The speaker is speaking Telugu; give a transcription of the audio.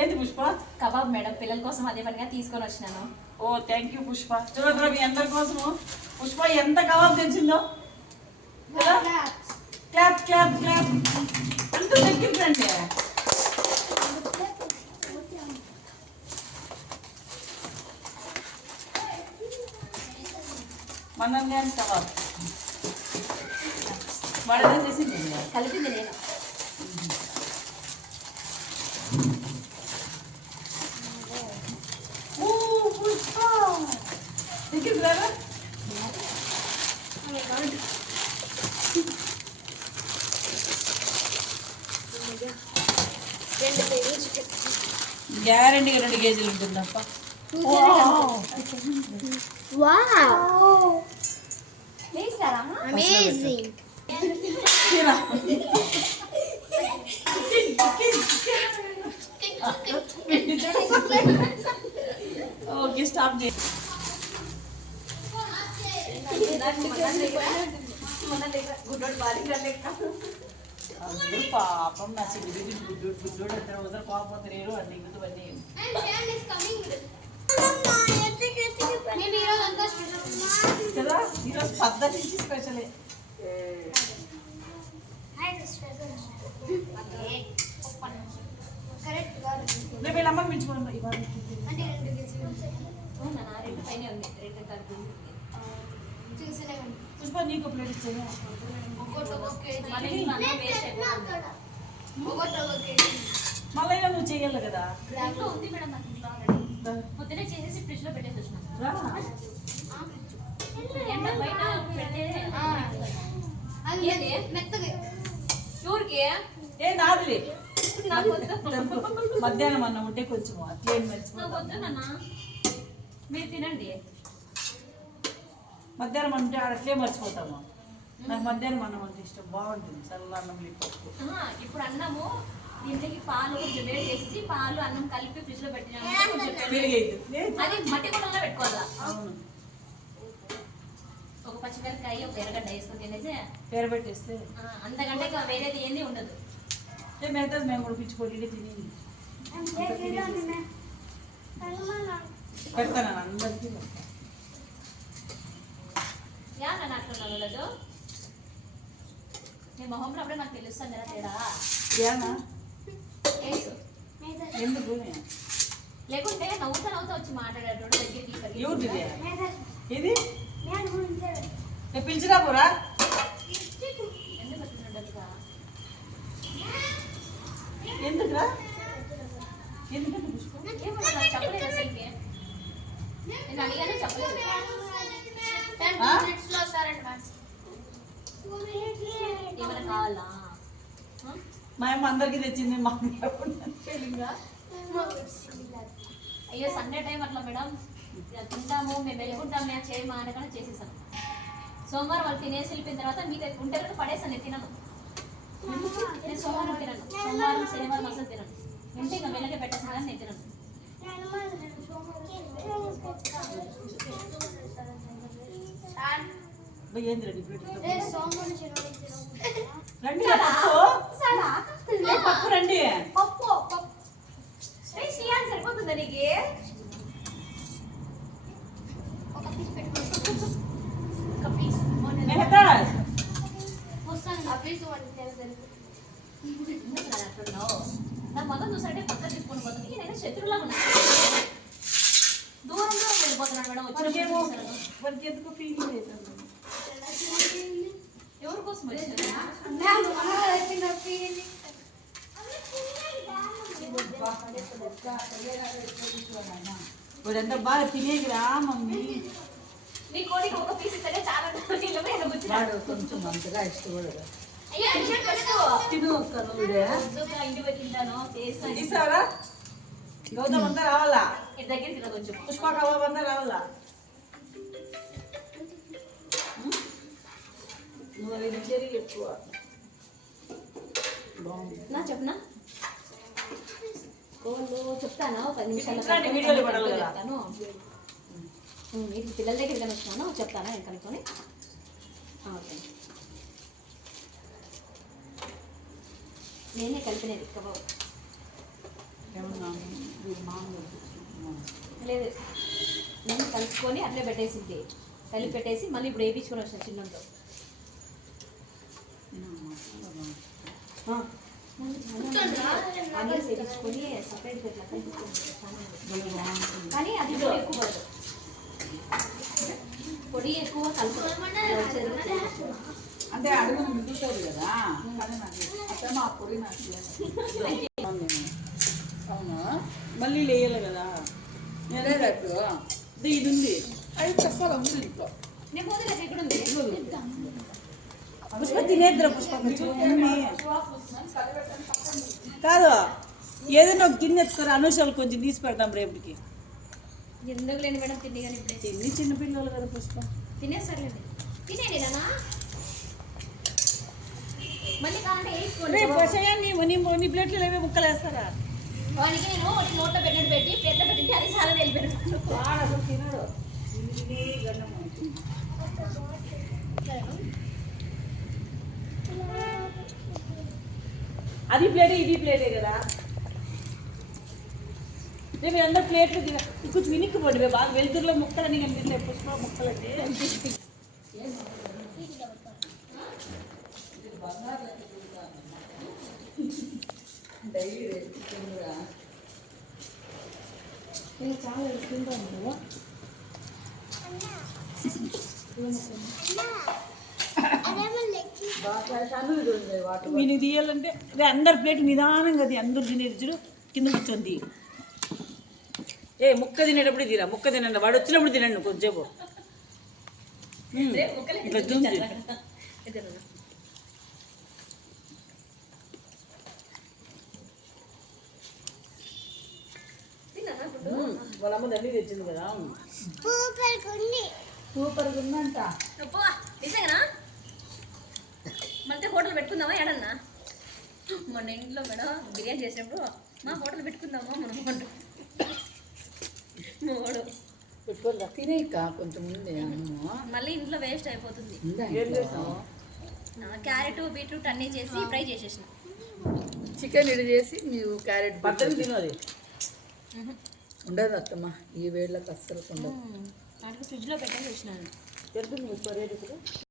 ఏంది పుష్ప? కబాబ్ మేడం, పిల్లల కోసం అదే పనిగా తీసుకొని వచ్చినాను. ఓ థ్యాంక్ యూ పుష్ప. చూడరా మీ అందరి కోసము పుష్ప ఎంత కబాబ్ తెచ్చిందో కదా. క్లాప్ క్లాప్ క్లాప్ అంటూ దగ్గరికి మనల్ని అని కబాబ్ వడగా చేసింది కలిపింది నేను. గ్యారంటీగా 2 కేజీలు ఉంటుందప్ప. ఓకే స్టాప్ చేయి. పాపం నా గుడ్డోడు ఇద్దరు వదరు పాపపోతారు అన్ని గుర్తుపన్నీ కదా. ఈరోజు పద్ధతి స్పెషలే. రేపు వీళ్ళ అమ్మకి మించుకోండి. పుష్ప నీకు ప్లేట్ ఇచ్చేదా? మళ్ళీ నువ్వు చెయ్యాలి కదా. పొద్దునే చేసేసి ఫ్రిడ్జ్ లో పెట్టేసి మధ్యాహ్నం అన్నం ఉంటే కొంచెం అట్లే మీరు తినండి. మధ్యాహ్నం అంటే అట్లే మర్చిపోతాము. నాకు మధ్యాహ్నం అన్నం అంటే ఇష్టం, బాగుంటుంది చల్ల అన్నం. ఇప్పుడు అన్నము దీంట్లోకి పాలు కొంచెం వేడి చేసి పాలు అన్నం కలిపి ఫ్రిడ్జ్ లో పెట్టినాము. అది మట్టి కూడా పెట్టుకోవాలా. అవును. ఒక పచ్చిమిరపకాయ ఒక ఎర్రగడ్డ వేసుకుని తినేసి పెరబెట్టేస్తే అంతకంటే ఇంకా వేరేది ఏంది ఉండదు. మిగతా మేము కూడా పిచ్చుకోండి తిని పెడతాను అందరికీ. నన్ను అట్లా నవ్వలేదు. నేను మొహం అప్పుడే నాకు తెలుస్తాను కదా తేడా. ఎందుకు లేకుంటే నవ్వుతా వచ్చి మాట్లాడేటోడు దగ్గరికి ఇది పిలిచిరా పోరా. ఎందుకురా? ఎందుకంటే చెప్పలేదు అసలుకి. నేను అడిగానే చెప్పలేదు. ఏమైనా కావాలా? మా అమ్మ అందరికి తెచ్చింది. మా అయ్యో సండే టైం అట్లా మేడం తింటాము, మేము వెళ్ళుకుంటాము, మేము చేయమా అనగానే చేసేసాను. సోమవారం వాళ్ళు తినేసి వెళ్ళిపోయిన తర్వాత మీకు ఉంటే కనుక పడేసాను. నేను తినను. నేను సోమవారం తినను. సోమవారం శనివారం అసలు తినను. ఉంటే ఇంకా వెళ్ళకే పెట్టేసాను కానీ నేను తినను. ఏంది రండి పప్పు రండి. పప్పు సరిపోతుందా నీకు? నా మగం చూసారంటే పక్క తీసుకొని పోతుంది. నేనైనా శత్రువులా ఉన్నా. దూరంగా వెళ్ళిపోతున్నాను మేడం. వచ్చి ఎందుకు ఫీలింగ్ ఎవరి కోసం వచ్చారు? బాగా తినేగిరా మమ్మీ. నీ కోడికి ఒక పీస్ ఇస్తే చాలా కొంచెం అంతగా ఇష్టపడదు. తిను ఇంటికి తింటాను. తీసారా? గౌతమ్ అంతా రావాలా? దగ్గరికి తిన కొంచెం. పుష్ప కబాబ్ అంతా రావాలా? నువ్వు అది ఎక్కువ నా చెప్పనా? చెప్తాను 10 నిమిషాలు చెప్తాను. పిల్లల దగ్గరికి వచ్చినాను చెప్తాను నేను కనుక్కొని. ఓకే నేనే కలిపినది కబాబ్. లేదు నేను కలుపుకొని అట్లే పెట్టేసింది, కలిపి పెట్టేసి మళ్ళీ ఇప్పుడు వేయించుకొని వచ్చాను చిన్నంతో. ఆనియన్స్ వేయించుకొని సపరేట్ పెట్టిన కానీ అది పొడి ఎక్కువ పడదు, పొడి ఎక్కువ కలుపు అంటే అడుగున మిగులుతుంది కదా, కానీ నాకు అత్తమ్మ ఆ పొడి నాకు అవునా మళ్ళీ లేయాలి కదా. ఇది ఉంది అది ప్రసాదం ఉంది ఇంట్లో. నేను పోతే ఎక్కడ ఉంది పుష్ప తినేద్దరు పుష్ప కాదు ఏదైనా ఒక గిన్నె ఎత్తుకొని అనుషాలు కొంచెం తీసి పెడతాం రేపటికి. ఎందుకు లేని మేడం తిండి కానీ ఇప్పుడే తిని చిన్నపిల్లలు కదా పుష్ప తినేసర్లేండి, తినేది నానా మళ్ళీ కావాలంటే వేసుకోండి. నీ ప్లేట్లు ఏమేమి ముక్కలు వేస్తారా? వానికి నేను ఒకటి నోట్లో పెట్టినట్టు పెట్టి ప్లేట్లో పెట్టింటే అది చాలా వెళ్ళిపోయాడు. అసలు తినడు. అది ప్లేటే ఇది ప్లేటే కదా. రేపు అందరు ప్లేట్లు కొంచెం వినిక్కిపోండి, రేపు బాగా వెలుతురులో ముక్కలని కనిపిస్తాయి పుష్ప ముక్కలంటే. నేను చాలా తింటాను కదా. వీనికి తీయాలంటే అందరి ప్లేట్ నిదానంగా అది అందరు తినేది చూడు, కింద కూర్చొని ఏ ముక్క తినేటప్పుడు తీరా, ముక్క తినండి, వాడు వచ్చినప్పుడు తినండి కొంచెంసేపు. ఇట్లా జూమ్ చేయి. వాళ్ళ అమ్మ దండి తెచ్చింది కదా, సూపర్గా ఉందంట. నిజంగా మళ్ళీ హోటల్ పెట్టుకుందామా ఎడన్నా? మొన్న ఇంట్లో మేడం బిర్యానీ చేసినప్పుడు మా హోటల్ పెట్టుకుందామా మనం మూడు పెట్టుకుందా తినేక కొంచెం ఉంది మళ్ళీ ఇంట్లో వేస్ట్ అయిపోతుంది. ఏం చేసావు? క్యారెట్ బీట్రూట్ అన్నీ చేసి ఫ్రై చేసేసిన. చికెన్ రెడీ చేసి మీరు క్యారెట్ బట్టలు తిను, అది ఉండదు అత్తమ్మ ఈ వేళ్ళకి అస్సలు ఉండదు. ఫ్రిడ్జ్లో పెట్టేసి వచ్చినాను. ఎంత మీకు రేటు ఇప్పుడు?